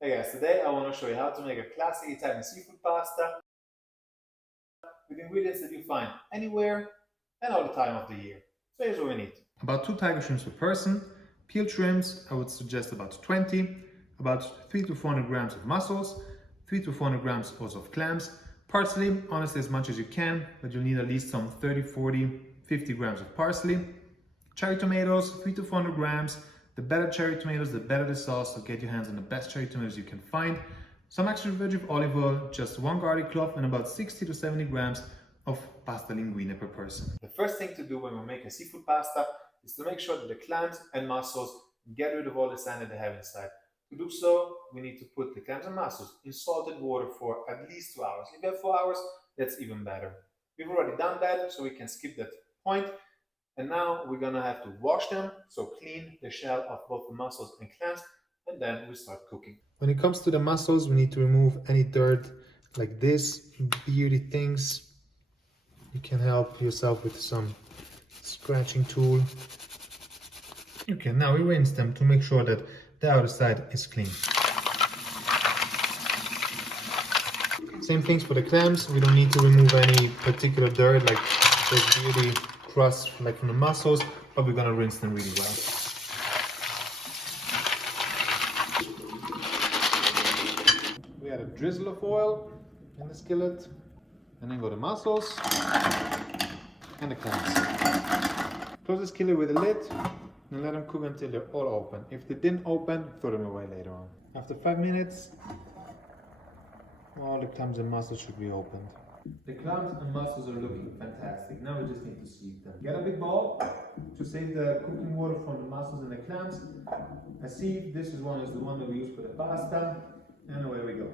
Hey guys, today I want to show you how to make a classic Italian seafood pasta with ingredients that you find anywhere and all the time of the year. So here's what we need. About 2 tiger shrimps per person, peeled shrimps, I would suggest about 20, about 3 to 400 grams of mussels, 3 to 400 grams also of clams, parsley, honestly as much as you can, but you'll need at least some 30, 40, 50 grams of parsley, cherry tomatoes, 3 to 400 grams. The better cherry tomatoes, the better the sauce, so get your hands on the best cherry tomatoes you can find. Some extra virgin olive oil, just 1 garlic clove, and about 60 to 70 grams of pasta linguine per person. The first thing to do when we make a seafood pasta is to make sure that the clams and mussels get rid of all the sand that they have inside. To do so, we need to put the clams and mussels in salted water for at least 2 hours. If you have 4 hours, that's even better. We've already done that, so we can skip that point. And now we're gonna have to wash them, so clean the shell of both the mussels and clams, and then we start cooking. When it comes to the mussels, we need to remove any dirt like this, beardy things. You can help yourself with some scratching tool. Okay, now we rinse them to make sure that the outer side is clean. Same things for the clams. We don't need to remove any particular dirt like this beardy crust like from the mussels, but we're gonna rinse them really well. We add a drizzle of oil in the skillet, and then go the mussels and the clams. Close the skillet with a lid and let them cook until they're all open. If they didn't open, throw them away later on. After 5 minutes, all the clams and mussels should be opened. The clams and mussels are looking fantastic. Now we just need to sieve them. Get a big bowl to save the cooking water from the mussels and the clams. A sieve, this is the one that we use for the pasta. And away we go.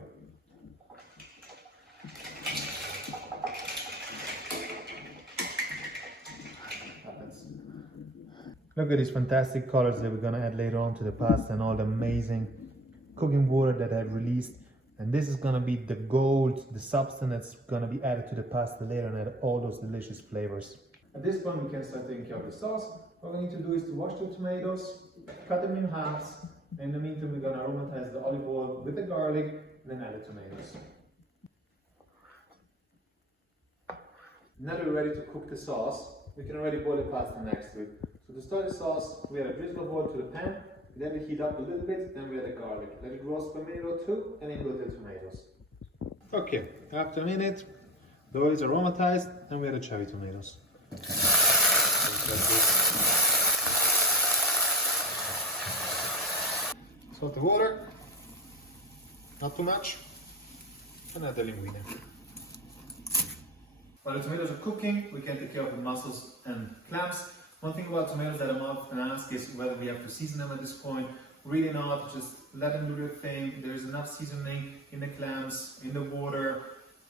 Look at these fantastic colors that we're going to add later on to the pasta and all the amazing cooking water that I've released. And this is going to be the gold, the substance that's going to be added to the pasta later and add all those delicious flavors. At this point we can start taking care of the sauce. What we need to do is to wash the tomatoes, cut them in halves, and in the meantime we're going to aromatize the olive oil with the garlic and then add the tomatoes. Now that we're ready to cook the sauce, we can already boil the pasta next to it. So to start the sauce, we add a drizzle of oil to the pan. Let it heat up a little bit, then we add the garlic. Let it roast for a minute or two, and then go to the tomatoes. Okay, after a minute, the oil is aromatized, and we add the cherry tomatoes. Salt the water, not too much, and add the linguine. While the tomatoes are cooking, we can take care of the mussels and clams. One thing about tomatoes that I'm often asked is whether we have to season them at this point. Really not, just let them do their thing. There is enough seasoning in the clams, in the water,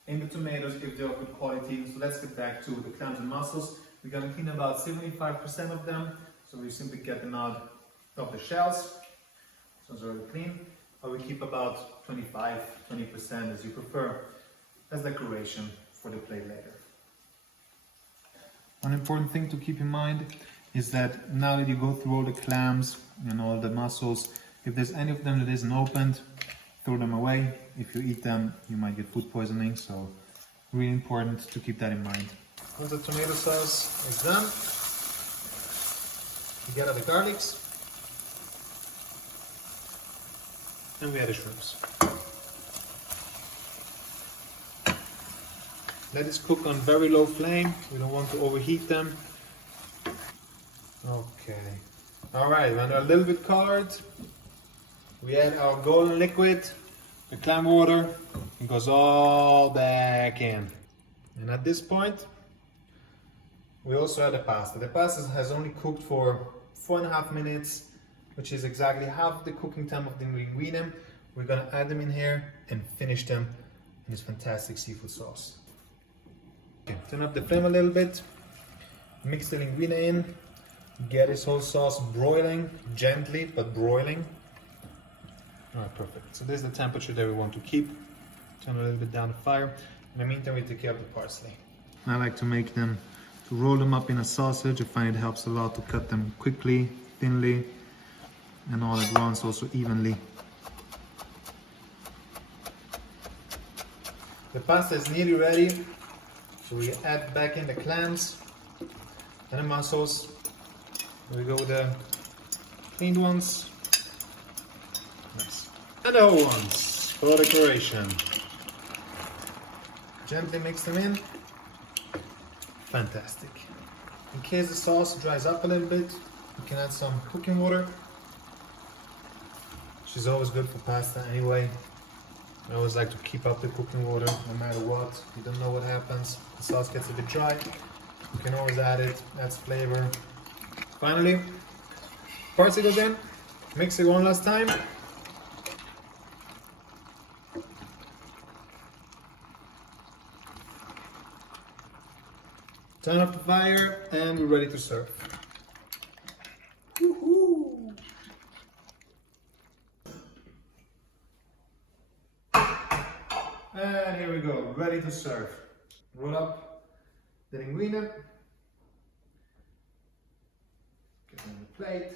in the tomatoes if they're of good quality. So let's get back to the clams and mussels. We're going to clean about 75% of them. So we simply get them out of the shells. So it's already clean. But we keep about 20% as you prefer as decoration for the plate later. One important thing to keep in mind is that now that you go through all the clams and all the mussels, if there's any of them that isn't opened, throw them away. If you eat them, you might get food poisoning, so really important to keep that in mind. Once the tomato sauce is done, we get out the garlics and we add the shrimps. Let this cook on very low flame. We don't want to overheat them. Okay. Alright, when they're a little bit colored, we add our golden liquid, the clam water. It goes all back in. And at this point, we also add the pasta. The pasta has only cooked for 4.5 minutes, which is exactly half the cooking time of the linguine. We're gonna add them in here and finish them in this fantastic seafood sauce. Okay, turn up the flame a little bit, mix the linguine in, get this whole sauce broiling, gently but broiling. Alright, perfect. So this is the temperature that we want to keep. Turn a little bit down the fire. In the meantime, we take care of the parsley. I like to make them, to roll them up in a sausage. I find it helps a lot to cut them quickly, thinly, and all at once, also evenly. The pasta is nearly ready, so we add back in the clams and the mussels. We go with the cleaned ones. Nice. And the whole ones for decoration. Gently mix them in. Fantastic. In case the sauce dries up a little bit, you can add some cooking water. Which is always good for pasta anyway. I always like to keep up the cooking water no matter what. You don't know what happens. The sauce gets a bit dry. You can always add it, adds flavor. Finally, parsley goes in. Mix it one last time. Turn off the fire and we're ready to serve. Woohoo! And here we go, ready to serve. Roll up the linguine. Get it on the plate.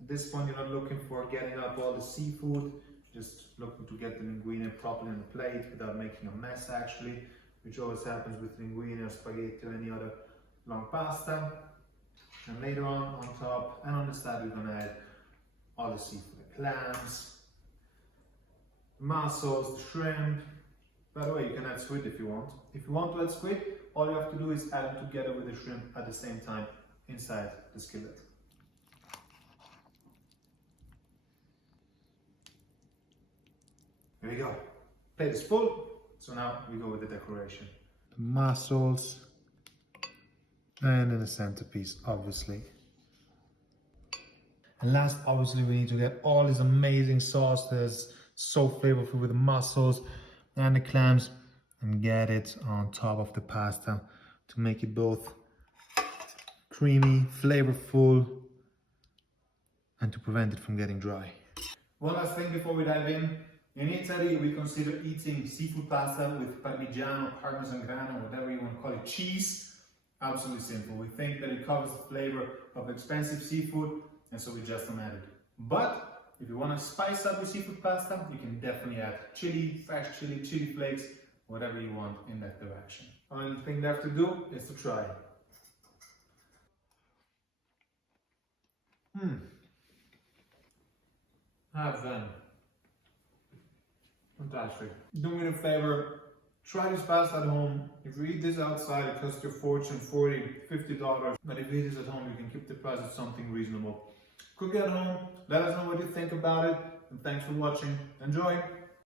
At this point you're not looking for getting up all the seafood, just looking to get the linguine properly on the plate without making a mess actually, which always happens with linguine or spaghetti or any other long pasta. And later on top and on the side we're going to add all the seafood, the clams, the mussels, the shrimp. By the way, you can add squid if you want. If you want to add squid, all you have to do is add them together with the shrimp at the same time inside the skillet. Here we go. Plate is full, so now we go with the decoration. The mussels, and then the centerpiece, obviously. And last, obviously, we need to get all this amazing sauce that's so flavorful with the mussels and the clams, and get it on top of the pasta to make it both creamy, flavorful, and to prevent it from getting dry. One last thing before we dive in. In Italy, we consider eating seafood pasta with Parmigiano, Parmesan grana, whatever you want to call it, cheese, absolutely simple. We think that it covers the flavor of expensive seafood, and so we just don't add it. But if you want to spice up your seafood pasta, you can definitely add chili, fresh chili, chili flakes, whatever you want in that direction. Only thing left to do is to try. Have fun. Fantastic. Do me a favor, try this pasta at home. If you eat this outside, it costs you a fortune, $40, $50. But if you eat this at home, you can keep the price at something reasonable. Cook it at home, let us know what you think about it, and thanks for watching. Enjoy!